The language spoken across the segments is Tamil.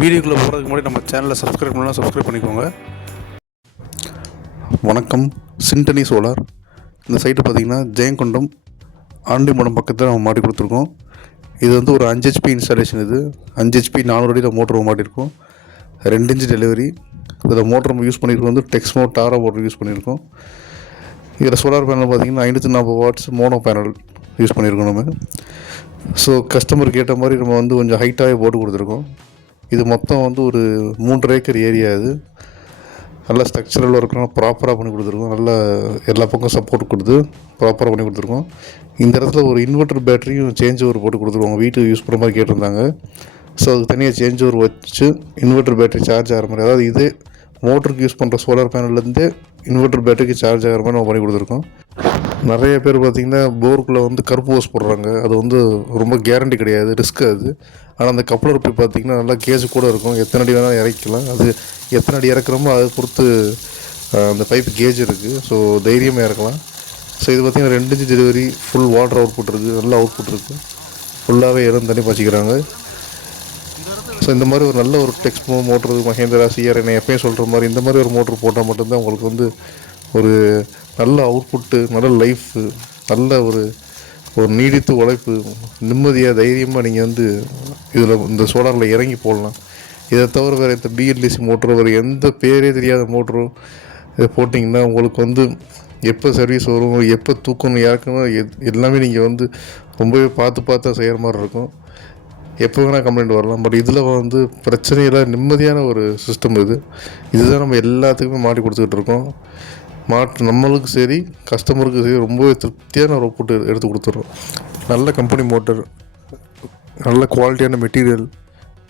வீடியோக்குள்ளே போகிறதுக்கு முன்னாடி நம்ம சேனலை சப்ஸ்கிரைப் பண்ணலாம், சப்ஸ்கிரைப் பண்ணிக்கோங்க. வணக்கம். சிண்டனி சோலார். இந்த சைட்டு பார்த்திங்கன்னா ஜெயங்கொண்டம் ஆண்டிமடம் பக்கத்தில் நம்ம மாட்டி கொடுத்துருக்கோம். இது வந்து ஒரு 5 HP இன்ஸ்டாலேஷன். இது 5 HP 400 அடியில் மோட்டர் மாட்டியிருக்கோம். 2 inch delivery. இதில் மோட்டர் நம்ம யூஸ் பண்ணியிருக்கோம் வந்து டெக்ஸ்மோ டாரா மோட்டர் யூஸ் பண்ணியிருக்கோம். இதில் சோலார் பேனல் பார்த்திங்கன்னா 540 வாட்ஸ் மோனோ பேனல் யூஸ் பண்ணியிருக்கோம் நம்ம. ஸோ கஸ்டமருக்கு ஏற்ற மாதிரி நம்ம வந்து கொஞ்சம் ஹைட்டாகவே போட்டு கொடுத்துருக்கோம். இது மொத்தம் வந்து ஒரு 3.5 ஏக்கர் ஏரியா. இது நல்லா ஸ்ட்ரக்சரல் ஒர்க்லாம் ப்ராப்பராக பண்ணி கொடுத்துருக்கோம். நல்லா எல்லா பக்கம் சப்போர்ட் கொடுத்து ப்ராப்பராக பண்ணி கொடுத்துருக்கோம். இந்த இடத்துல ஒரு இன்வெர்ட்டர் பேட்டரியும் சேஞ்ச் ஓவர் போட்டு கொடுத்துருவோம். வீட்டுக்கு யூஸ் பண்ணுற மாதிரி கேட்டிருந்தாங்க. ஸோ அதுக்கு தனியாக சேஞ்ச் ஓவர் வச்சு இன்வெர்ட்டர் பேட்டரி சார்ஜ் ஆகிற மாதிரி, அதாவது இது மோட்டருக்கு யூஸ் பண்ணுற சோலார் பேனல்லேருந்து இன்வெர்ட்டர் பேட்டரிக்கு சார்ஜ் ஆகிற மாதிரி நம்ம பண்ணி கொடுத்துருக்கோம். நிறைய பேர் பார்த்திங்கன்னா போருக்குள்ளே வந்து கருப்பு ஓஸ் போடுறாங்க. அது வந்து ரொம்ப கேரண்டி கிடையாது, ரிஸ்க் அது. ஆனால் அந்த கப்ளர் போய் பார்த்திங்கன்னா நல்லா கேஜ் கூட இருக்கும். எத்தனை அடி வேணாலும் இறக்கலாம். அது எத்தனை அடி இறக்குறோமோ அதை பொறுத்து அந்த பைப் கேஜ் இருக்குது. ஸோ தைரியமாக இறக்கலாம். ஸோ இது பார்த்திங்கன்னா 2 inch delivery, full water output இருக்குது, நல்ல அவுட்புட் இருக்குது. ஃபுல்லாகவே தண்ணி பாய்ச்சிக்கிறாங்க. ஸோ இந்த மாதிரி ஒரு நல்ல ஒரு டெக்ஸ்மோ மோட்ரு, மஹேந்திரா சிஆர் என்ன எப்பயும் சொல்கிற மாதிரி இந்த மாதிரி ஒரு மோட்ரு போட்டால் மட்டும்தான் உங்களுக்கு வந்து ஒரு நல்ல அவுட்புட்டு, நல்ல லைஃபு, நல்ல ஒரு நீடித்து உழைப்பு, நிம்மதியாக தைரியமாக நீங்கள் வந்து இதில் இந்த சோலாரில் இறங்கி போடலாம். இதை தவிர வேறு இந்த பிஎல்டிசி மோட்ரு, வேறு எந்த பேரே தெரியாத மோட்ரு இதை போட்டிங்கன்னா உங்களுக்கு வந்து எப்போ சர்வீஸ் வரும், எப்போ தூக்கணும், இறக்கணும், எல்லாமே நீங்கள் வந்து ரொம்பவே பார்த்து செய்கிற மாதிரி இருக்கும். எப்போ வேணால் கம்ப்ளைண்ட் வரலாம். பட் இதில் வந்து பிரச்சனையில் நிம்மதியான ஒரு சிஸ்டம் இதுதான் நம்ம எல்லாத்துக்குமே மாட்டி கொடுத்துக்கிட்டு இருக்கோம். நம்மளுக்கு சரி, கஸ்டமருக்கு சரி, ரொம்பவே திருப்தியான ஒரு அவுட்புட் எடுத்து கொடுத்துட்றோம். நல்ல கம்பெனி மோட்டர், நல்ல குவாலிட்டியான மெட்டீரியல்,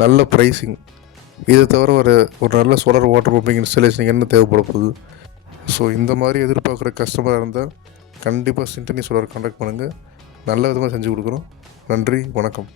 நல்ல ப்ரைஸிங். இதை தவிர ஒரு நல்ல சோலார் வாட்டர் பம்பிங் இன்ஸ்டாலேஷன் என்ன தேவைப்பட போகுது. ஸோ இந்த மாதிரி எதிர்பார்க்குற கஸ்டமராக இருந்தால் கண்டிப்பாக சிண்டனி சோலார் கான்டாக்ட் பண்ணுங்கள். நல்ல விதமாக செஞ்சு கொடுக்குறோம். நன்றி, வணக்கம்.